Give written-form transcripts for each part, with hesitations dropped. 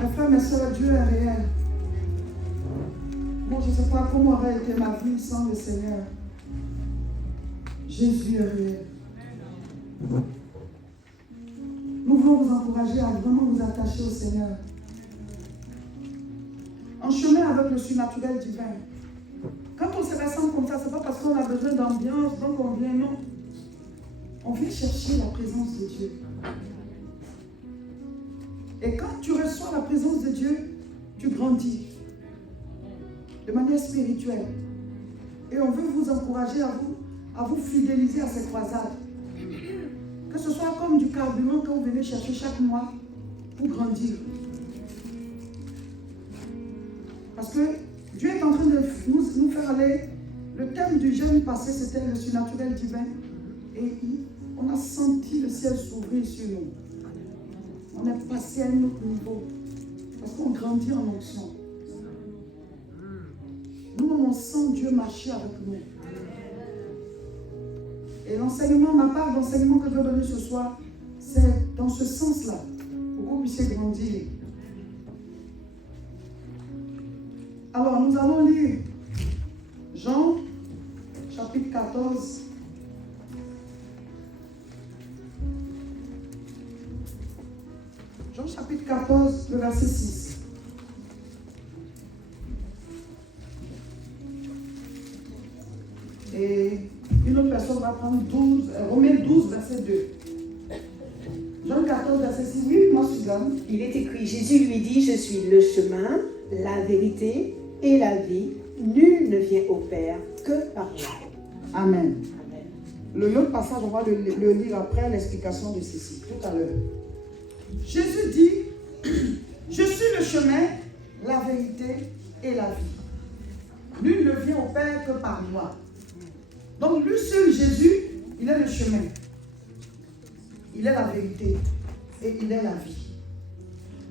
Mes frères, mes soeurs, Dieu est réel. Moi, je ne sais pas comment aurait été ma vie sans le Seigneur. Jésus est réel. Nous voulons vous encourager à vraiment vous attacher au Seigneur. En chemin avec le surnaturel divin. Quand on se ressent comme ça, ce n'est pas parce qu'on a besoin d'ambiance, donc on vient, non. On vient chercher la présence de Dieu. Et quand tu reçois la présence de Dieu, tu grandis de manière spirituelle. Et on veut vous encourager à vous fidéliser à ces croisades. Que ce soit comme du carburant que vous venez chercher chaque mois pour grandir. Parce que Dieu est en train de nous faire aller. Le thème du jeûne passé, c'était le surnaturel divin. Et on a senti le ciel s'ouvrir sur nous. On est passé à un autre niveau. Parce qu'on grandit en onction. Nous, on sent Dieu marcher avec nous. Et l'enseignement, ma part d'enseignement que je vais donner ce soir, c'est dans ce sens-là, pour que vous puissiez grandir. Alors, nous allons lire Jean, chapitre 14. Jean, chapitre 14, le verset 6. Et une autre personne va prendre Romains 12, verset 2. Jean 14, verset 6. Oui, moi je suis là. Il est écrit, Jésus lui dit, je suis le chemin, la vérité et la vie. Nul ne vient au Père que par moi. Amen. L'autre passage, on va le lire après l'explication de ceci, tout à l'heure. Jésus dit, je suis le chemin, la vérité et la vie. Nul ne vient au Père que par moi. Donc lui seul, Jésus, il est le chemin. Il est la vérité et il est la vie.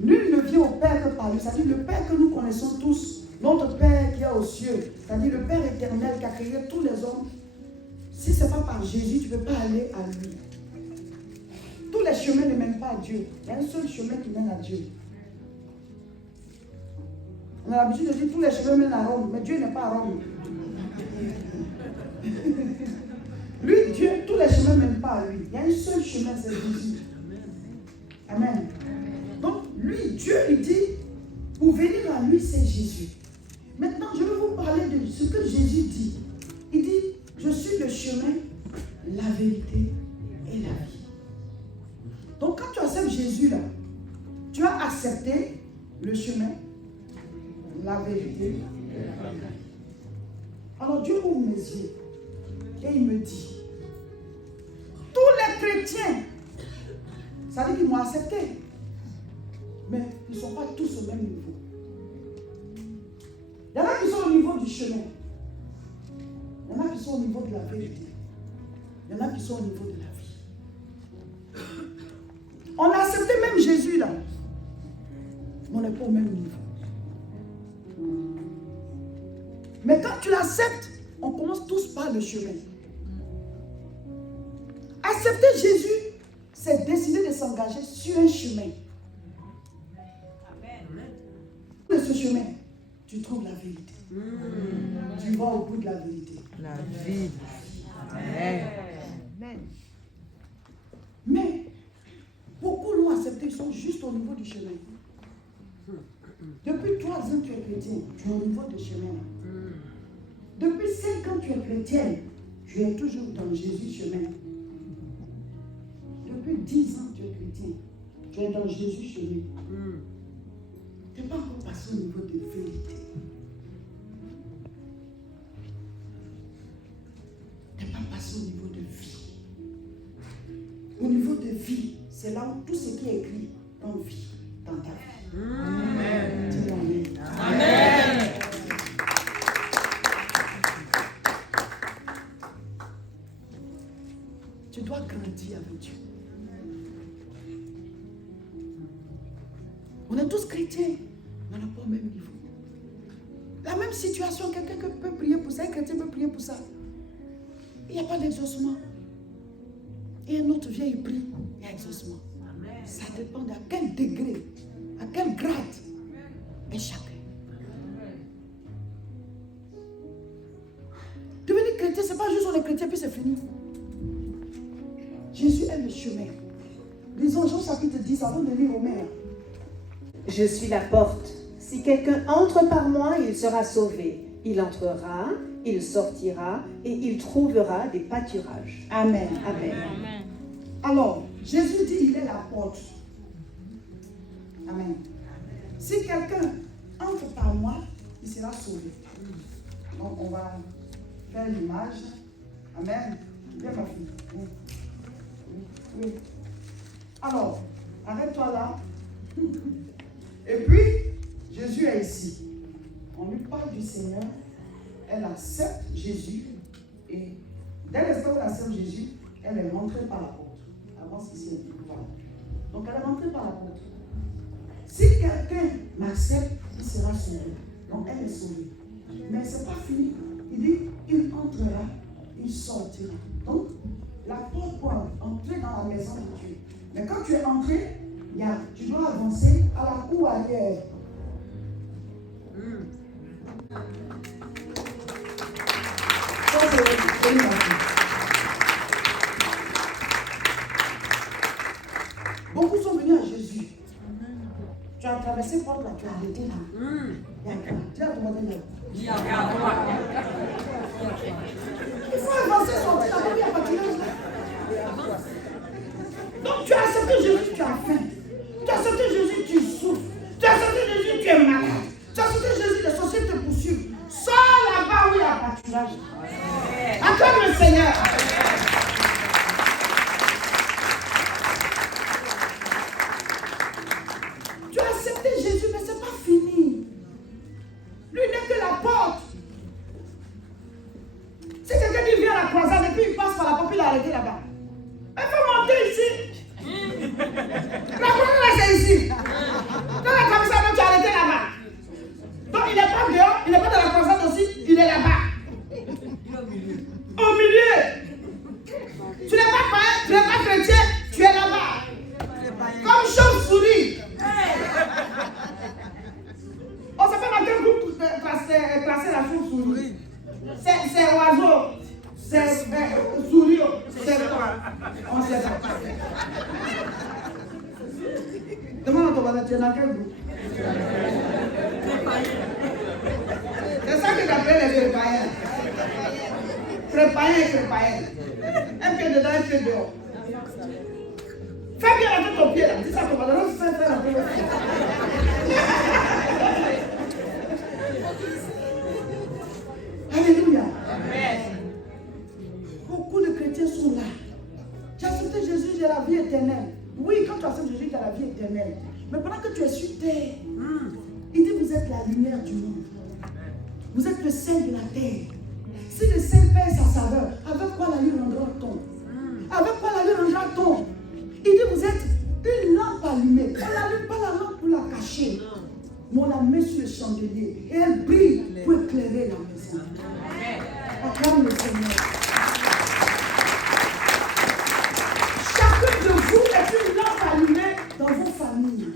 Nul ne vient au Père que par lui. C'est-à-dire le Père que nous connaissons tous, notre Père qui est aux cieux, c'est-à-dire le Père éternel qui a créé tous les hommes. Si ce n'est pas par Jésus, tu ne peux pas aller à lui. Tous les chemins ne mènent pas à Dieu. Il y a un seul chemin qui mène à Dieu. On a l'habitude de dire tous les chemins mènent à Rome, mais Dieu n'est pas à Rome. Lui, Dieu, tous les chemins ne mènent pas à lui. Il y a un seul chemin, c'est Jésus. Amen. Donc, lui, Dieu, il dit, pour venir à lui, c'est Jésus. Maintenant, je vais vous parler de ce que Jésus dit. Il dit, je suis le chemin, la vérité et la vie. Donc, quand tu acceptes Jésus, là, tu as accepté le chemin, la vérité et la vie. Alors, Dieu ouvre mes yeux et il me dit, tous les chrétiens, ça veut dire qu'ils m'ont accepté, mais ils ne sont pas tous au même niveau. Il y en a qui sont au niveau du chemin. Il y en a qui sont au niveau de la vérité. Il y en a qui sont au niveau de la vie. On a accepté même Jésus là. Mais on n'est pas au même niveau. Mais quand tu l'acceptes, on commence tous par le chemin. Accepter Jésus, c'est décider de s'engager sur un chemin. De ce chemin, tu trouves la vérité. Tu vas au bout de la vérité. La vie. Amen. Mais beaucoup l'ont accepté, ils sont juste au niveau du chemin. Depuis 3 ans, tu es chrétien, tu es au niveau du chemin. Depuis 5 ans, tu es chrétienne, tu es toujours dans Jésus chemin. Depuis 10 ans, tu es chrétien, tu es dans Jésus chemin. Tu n'es pas encore passé au niveau de vérité. Tu n'es pas passé au niveau de vie. Au niveau de vie, c'est là où tout ce qui est écrit en vie dans ta vie. Amen. Dis amen. Amen. Tu dois grandir avec Dieu. On est tous chrétiens, mais on n'est pas au même niveau. La même situation, quelqu'un peut prier pour ça, un chrétien peut prier pour ça. Il n'y a pas d'exaucement. Et un autre vient et prie, il y a exaucement. Ça dépend à quel degré, à quel grade avons donné Romains. Je suis la porte. Si quelqu'un entre par moi, il sera sauvé. Il entrera, il sortira et il trouvera des pâturages. Amen. Amen. Alors, Jésus dit il est la porte. Amen. Si quelqu'un entre par moi, il sera sauvé. Donc, on va faire l'image. Amen. Viens, ma fille. Oui. Oui. Alors, arrête-toi là. Et puis, Jésus est ici. On lui parle du Seigneur. Elle accepte Jésus. Et dès l'instant où elle accepte Jésus, elle est rentrée par la porte. Avance ici. Voilà. Donc, elle est rentrée par la porte. Si quelqu'un m'accepte, il sera sauvé. Donc, elle est sauvée. Mais ce n'est pas fini. Il dit, il entrera, il sortira. Donc, la porte pour entrer dans la maison de Dieu. Mais quand tu es entré, tu dois avancer à la cour arrière. Ça, c'est une affaire. Beaucoup sont venus à Jésus. Tu as traversé porte là, tu as arrêté là. Tu as demandé là. Il faut avancer, sortir la première pâturage là. Donc tu as accepté Jésus, tu as faim. Tu as accepté Jésus, tu souffres. Tu as accepté Jésus, tu es malade. Tu as accepté Jésus, les sorciers te poursuivent. Sors là-bas où il y a pâturage. Acclame le Seigneur. Tu as accepté Jésus, mais ce n'est pas fini. Lui n'est que la porte. Si quelqu'un dit viens à la croisade et puis il passe par la porte, il a arrêté là-bas. Il faut monter ici. La croisade c'est ici. Dans la croisade, tu as arrêté là-bas. Donc il n'est pas dehors, il n'est pas dans la croisade aussi, il est là-bas. Au milieu. Tu n'es pas païen, tu n'es pas chrétien, tu es là-bas. Comme chauve-souris. On ne sait pas dans quel groupe classer la chauve-souris. C'est oiseau, c'est souris, c'est quoi? On ne sait pas. Demande à ton voisin, tu es dans quel groupe? C'est ça que j'appelle les prépaïens. Prépaïens et prépaïens. Un pied dedans, un pied dehors. Fais bien la tête au pied là. Dis ça à ton voisin, non, c'est ça, fais la tête au pied. Alléluia. Amen. Beaucoup de chrétiens sont là. Tu as accepté Jésus, j'ai la vie éternelle. Oui, quand tu acceptes Jésus, tu as la vie éternelle. Mais pendant que tu es sur terre, il dit vous êtes la lumière du monde. Vous êtes le sel de la terre. Si le sel perd sa saveur, avec quoi la lui rendra-t-on? Avec quoi la lui rendra-t-on? Il dit vous êtes une lampe allumée. On n'allume pas la lampe pour la cacher. Mais on la met sur le chandelier. Et elle brille pour éclairer la maison. Acclame le Seigneur. Chacun de vous est une lampe allumée dans vos familles.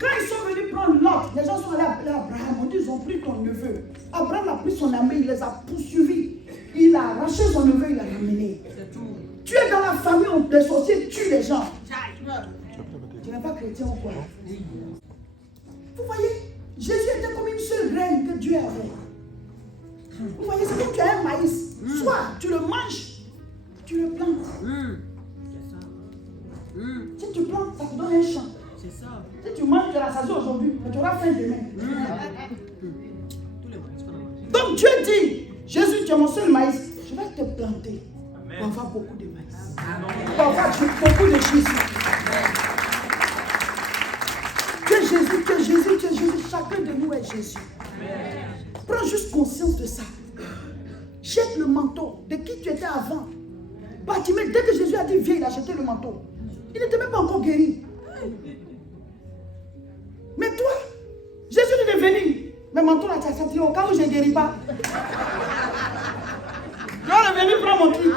Quand ils sont venus prendre Lot, les gens sont allés appeler Abraham. On dit ils ont pris ton neveu. Abraham a pris son ami, il les a poursuivis. Il a arraché son neveu, il l'a ramené. Tu es dans la famille où les sorciers tuent les gens. Tu n'es pas chrétien ou quoi? Vous voyez, Jésus était comme une seule graine que Dieu avait. Vous voyez, c'est comme tu as un maïs. Soit tu le manges, tu le plantes. Si tu plantes, ça te donne un champ. C'est ça. Si tu manges de la saison aujourd'hui, tu auras faim demain. Donc Dieu dit, Jésus, tu es mon seul maïs. Je vais te planter pour avoir beaucoup de maïs. Pour avoir beaucoup de Jésus. Tu es Jésus, tu es Jésus, tu es Jésus. Chacun de nous est Jésus. Prends juste conscience de ça. Jette le manteau de qui tu étais avant. Bartimée, dès que Jésus a dit viens, il a jeté le manteau. Il n'était même pas encore guéri. Mais toi, Jésus est venu. Mais manteau là, tu as senti au cas où je ne guéris pas. Je vais revenir prendre mon truc.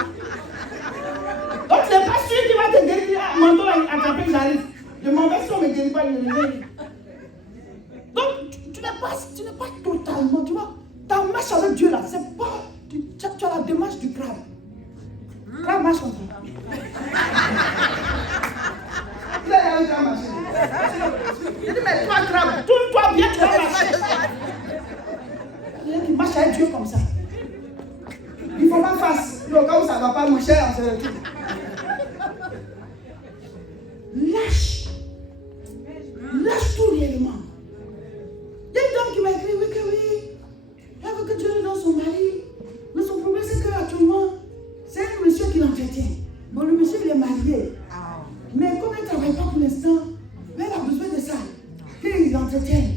Donc tu n'es pas sûr qu'il va te guérir. Ah, manteau là, attrapé, j'arrive. Je m'en vais si on ne me guérit pas, je reviens. Donc tu n'es pas totalement, tu vois. Ta marche avec Dieu là, c'est pas. Tu as la démarche du crabe. Crabe marche comme ça. là, il va marcher. Il dit, mais toi, crame, tourne-toi bien, tu vas marcher. Il y a qui marche avec Dieu comme ça. Il ne faut pas face. Le cas où ça ne va pas, mon cher, on se retrouve. Lâche. Lâche tout réellement. Il y a une dame qui m'a écrit, oui, que oui. Elle veut que Dieu lui donne son mari. Mais son problème, c'est qu'actuellement, c'est un monsieur qui l'entretient. Bon, le monsieur, il est marié. Mais comme elle ne travaille pas pour l'instant, elle a besoin de ça. Qu'il l'entretienne.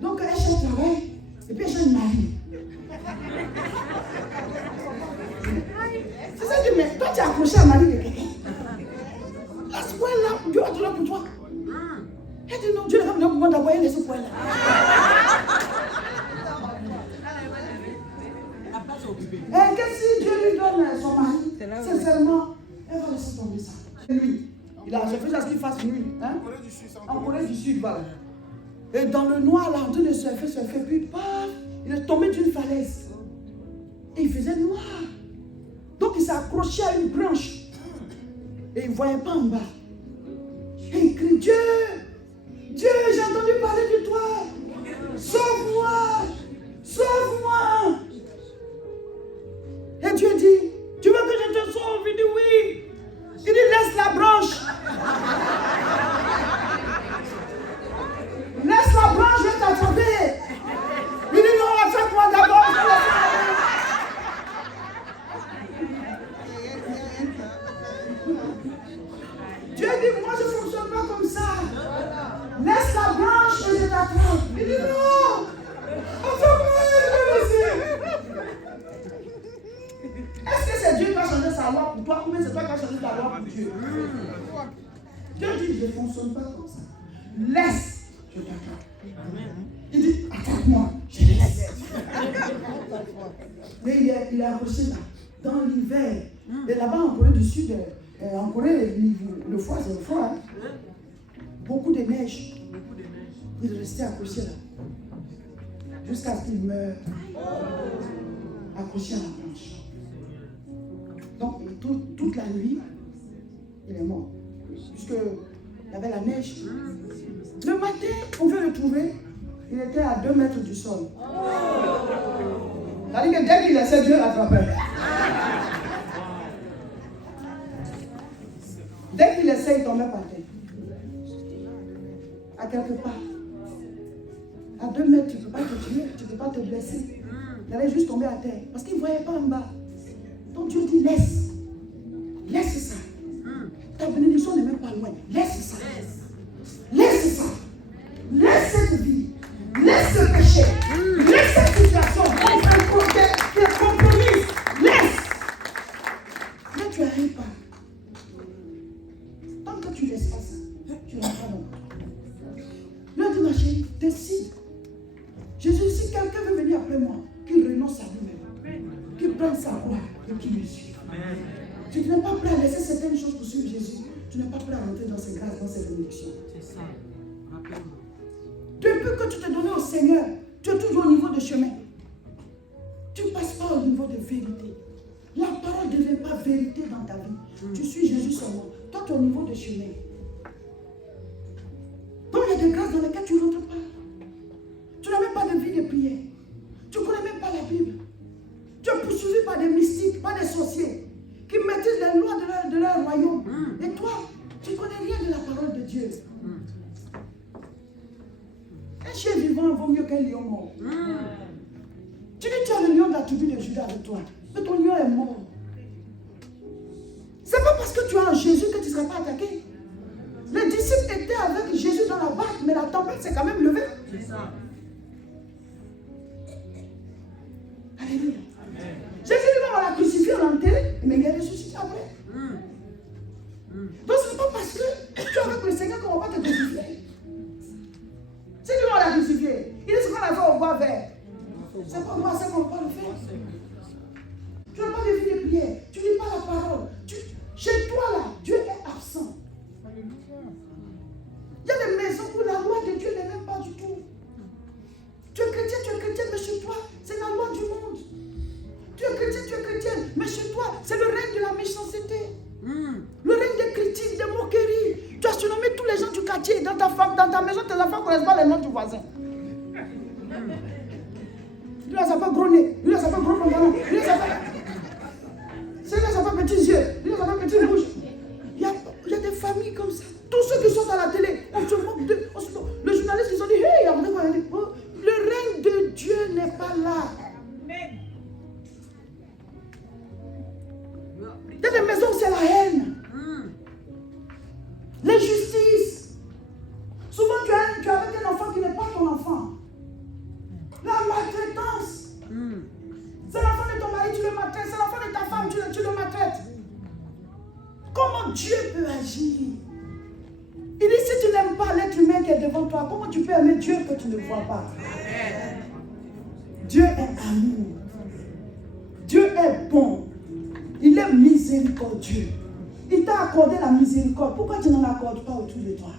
Donc, elle cherche travail. Et puis, elle cherche un mari. C'est ça que mais toi, tu as accroché un mari de quelqu'un. Laisse ce point-là, Dieu va te donner pour toi. Elle dit non, Dieu ne va me donner pour moi d'abord, laisse ce point-là. Et que si Dieu lui donne son mari, sincèrement, elle va laisser tomber ça. Lui, il a fait ça ce qu'il fasse nuit. Hein? En Corée du Sud, voilà. Et dans le noir, là, en train de surfer, puis paf, il est tombé d'une falaise. Et il faisait noir. Donc il s'est accroché à une branche. Et il ne voyait pas en bas. Et il crie, Dieu, Dieu, j'ai entendu parler de toi. Sauve-moi, sauve-moi. Et Dieu dit, tu veux que je te sauve? Il dit oui. Il dit, laisse la branche. Laisse la branche, je vais t'attraper. Il dit non, attrape-moi d'abord. Dieu dit, moi je ne fonctionne pas comme ça. Laisse la branche et je t'attrape. Il dit non. Est-ce que c'est Dieu qui a changé sa loi pour toi ou bien c'est toi qui as changé ta loi pour Dieu? Dieu dit, je ne fonctionne pas comme ça. Laisse, je t'attrape. Il dit, attrape-moi, je laisse. Mais il est accroché là, dans l'hiver. Et là-bas en Corée du Sud, en Corée, le froid, c'est le froid. Hein? Beaucoup de neige. Il est resté accroché là. Jusqu'à ce qu'il meure. Accroché à la branche. Donc, toute la nuit, il est mort. Puisqu'il y avait la neige. Le matin, on veut le trouver. Il était à 2 mètres du sol. C'est-à-dire que dès qu'il laissait, Dieu l'attrapait. Dès qu'il laissait, il tombait par terre. À quelque part. À 2 mètres, tu ne peux pas te tuer, tu ne peux pas te blesser. Il allait juste tomber à terre. Parce qu'il ne voyait pas en bas. Donc Dieu dit, laisse. Laisse ça. Ta bénédiction n'est même pas loin. Laisse ça. Laisse ça. Laisse cette vie. Laisse ce péché. Laisse cette situation. Tu es compromise. Laisse. Mais tu n'arrives pas. Tant que tu laisses pas ça, tu n'arrives pas dans le temps. Lui dit, ma chérie, décide. Jésus, si quelqu'un veut venir après moi, qu'il renonce à lui-même. Qu'il prenne sa croix et qu'il me suive. Si tu n'es pas prêt à laisser certaines choses pour suivre Jésus, tu n'es pas prêt à rentrer dans ses grâces, dans ses bénédictions. C'est ça. Depuis que tu t'es donné au Seigneur, tu es toujours au niveau de chemin. Tu ne passes pas au niveau de vérité. La parole ne devient pas vérité dans ta vie. Tu suis Jésus seulement. Toi, tu es au niveau de chemin. Donc, il y a des grâces dans lesquelles tu ne rentres pas. Tu n'as même pas de vie de prière. Tu ne connais même pas la Bible. Tu es poursuivi par des mystiques, par des sorciers, qui maîtrisent les lois de leur royaume. Et toi, tu ne connais rien de la parole de Dieu. Un chien vivant vaut mieux qu'un lion mort. Tu dis que tu as le lion de la tribu de Juda avec toi, mais ton lion est mort. C'est pas parce que tu as un Jésus que tu ne seras pas attaqué. Les disciples étaient avec Jésus dans la barque, mais la tempête s'est quand même levée. C'est ça. Alléluia. Jésus lui-même, on l'a crucifié, on l'a enterré, mais il est ressuscité après. Donc ce n'est pas parce que tu es avec le Seigneur qu'on ne va pas te crucifier. C'est lui on l'a crucifié. Il dit ce qu'on a fait au bois vert. C'est pas moi, c'est qu'on ne va pas le faire. Tu n'as pas de vie de prière. Tu ne lis pas la parole. Chez toi là, Dieu est absent. Il y a des maisons où la loi de Dieu n'est même pas du tout. Tu es chrétien, mais chez toi, c'est la loi du monde. Tu es chrétienne, mais chez toi, c'est le règne de la méchanceté. Le règne des critiques, des moqueries. Tu as surnommé tous quartier, dans ta maison, tes enfants ne connaissent pas les noms du voisin. Lui, là, ça peut gros nez. Lui, là, ça peut gros pantalon. Lui, là, ça peut... Celui-là, ça peut petits yeux. Lui, là, ça peut petite bouche. Il y a des familles comme ça. Tous ceux qui sont à la télé, on se moque d'eux. Le journaliste, ils ont dit, hey, le règne de Dieu n'est pas là. Il y a des maisons où c'est la haine. L'injustice. Souvent, tu as avec un enfant qui n'est pas ton enfant. La maltraitance. C'est l'enfant de ton mari, tu le maltraites. C'est l'enfant de ta femme, tu le maltraites. Comment Dieu peut agir? Il dit, si tu n'aimes pas l'être humain qui est devant toi, comment tu peux aimer Dieu que tu ne vois pas? Dieu est amour. Dieu est bon. Il est miséricordieux. Il t'a accordé la miséricorde. Pourquoi tu n'en accordes pas autour de toi?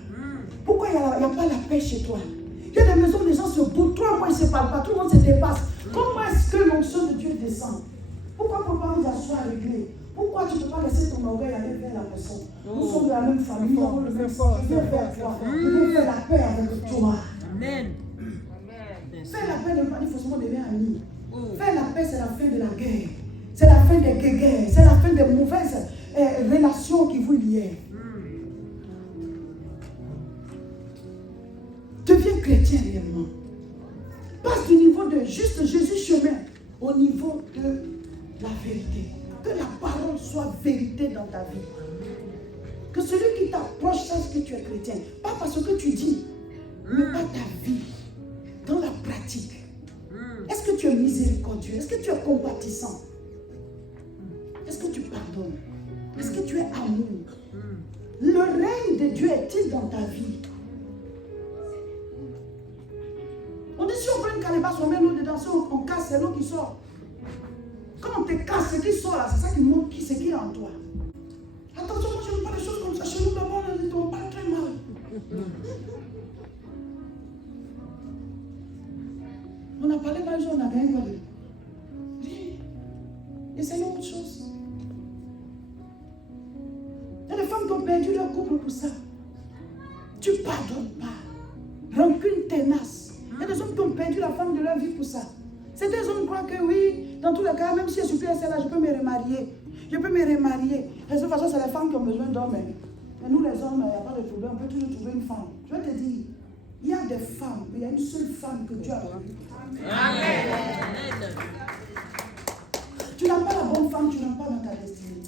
Pourquoi il n'y a pas la paix chez toi? Il y a des maisons où les gens se boutent. 3 mois, ils ne se parlent pas. Tout le monde se dépasse. Comment est-ce que l'onction de Dieu descend? Pourquoi on ne peut pas nous asseoir à régler? Pourquoi tu ne peux pas laisser ton orgueil aller vers la personne? Nous sommes de la même famille. Nous avons le même sang. Je veux faire toi. Je veux faire la paix avec toi. Amen. Faire la paix ne veut pas dire forcément devenir ami. Faire la paix, c'est la fin de la guerre. C'est la fin des guerres. C'est la fin des mauvaises relations qui vous liaient. Deviens chrétien réellement. Passe du niveau de juste Jésus chemin au niveau de la vérité. Que la parole soit vérité dans ta vie. Que celui qui t'approche sache que tu es chrétien. Pas parce que tu dis, mais pas ta vie. Dans la pratique. Est-ce que tu es miséricordieux? Est-ce que tu es compatissant? Est-ce que tu pardonnes? Est-ce que tu es amour? Le règne de Dieu est-il dans ta vie? On dit si on prend une calebasse, on met l'eau dedans, si on casse, c'est l'eau qui sort. Quand on te casse, ce qui sort là, c'est ça qui montre ce qui est en toi. Attention, moi je n'aime pas les choses comme ça. Chez nous d'abord, on parle très mal. On a parlé d'un jour, on n'a rien parlé. Essayons autre chose. Il y a des femmes qui ont perdu leur couple pour ça. Tu ne pardonnes pas. Rancune tenace. Il y a des hommes qui ont perdu la femme de leur vie pour ça. C'est des hommes qui croient que oui, dans tous les cas, même si je suis plus celle-là, je peux me remarier. Je peux me remarier. De toute façon, c'est les femmes qui ont besoin d'hommes. Mais nous, les hommes, il n'y a pas de problème. On peut toujours trouver une femme. Je vais te dire, il y a des femmes, il y a une seule femme que Dieu a donnée. Amen. Tu n'as pas la bonne femme, tu n'as pas dans ta destinée.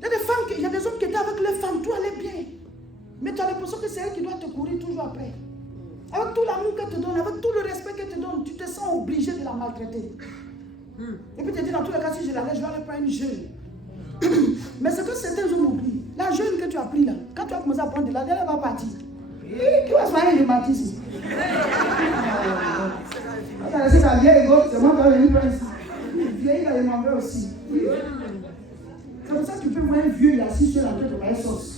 Il y a des femmes, il y a des hommes qui étaient avec les femmes, tout allait bien. Mais tu as l'impression que c'est elle qui doit te courir toujours après. Avec tout l'amour qu'elle te donne, avec tout le respect qu'elle te donne, tu te sens obligé de la maltraiter. Et puis tu te dis, dans tous les cas, si je la laisse, je vais aller prendre une jeune. Mais ce que certains hommes oublient, la jeune que tu as pris là, quand tu as commencé à prendre de là, elle va partir. Qui va se faire un rhumatisme? Tu as laissé ta vieille gosse, c'est moi qui vais venir prendre ici. Vieille, il a les membres aussi. C'est pour ça que tu peux voir un vieux, il est assis sur la tête de la sauce.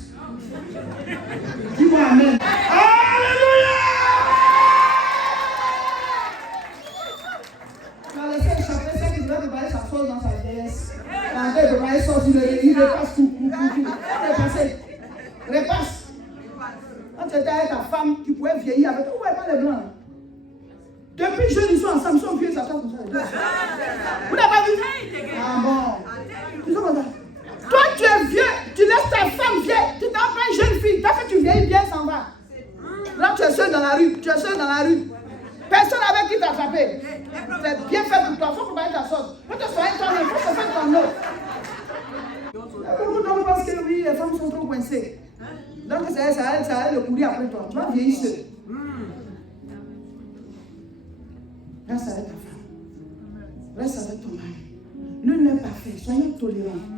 Dis-moi amen. Alléluia! Tu as laissé échapper celle qui devait préparer sa sauce dans sa vieillesse. La tête de la sauce, il repasse tout. Repasse. Quand tu étais avec ta femme, tu pouvais vieillir avec toi. Où est pas les blancs? Depuis jeunes, ils sont ensemble, ils sont vieux, ça sort comme ça. Vous n'avez pas vu? Ah bon. Ils sont comme ça. Toi, tu es vieux, tu laisses ta femme vieille, tu t'en prends une jeune fille, dès que tu vieillis bien, ça va. Là, tu es seul dans la rue, Personne avec qui t'attraper. C'est bien fait pour toi, il faut préparer ta sauce. Faut te soigner toi-même, il faut se faire ton eau. Beaucoup d'hommes pensent que oui, les femmes sont trop coincées. Donc, ça allait le courir après toi. Tu vas vieillir seul. Reste avec ta femme. Reste avec ton mari. Nul n'est parfait, soyez tolérants.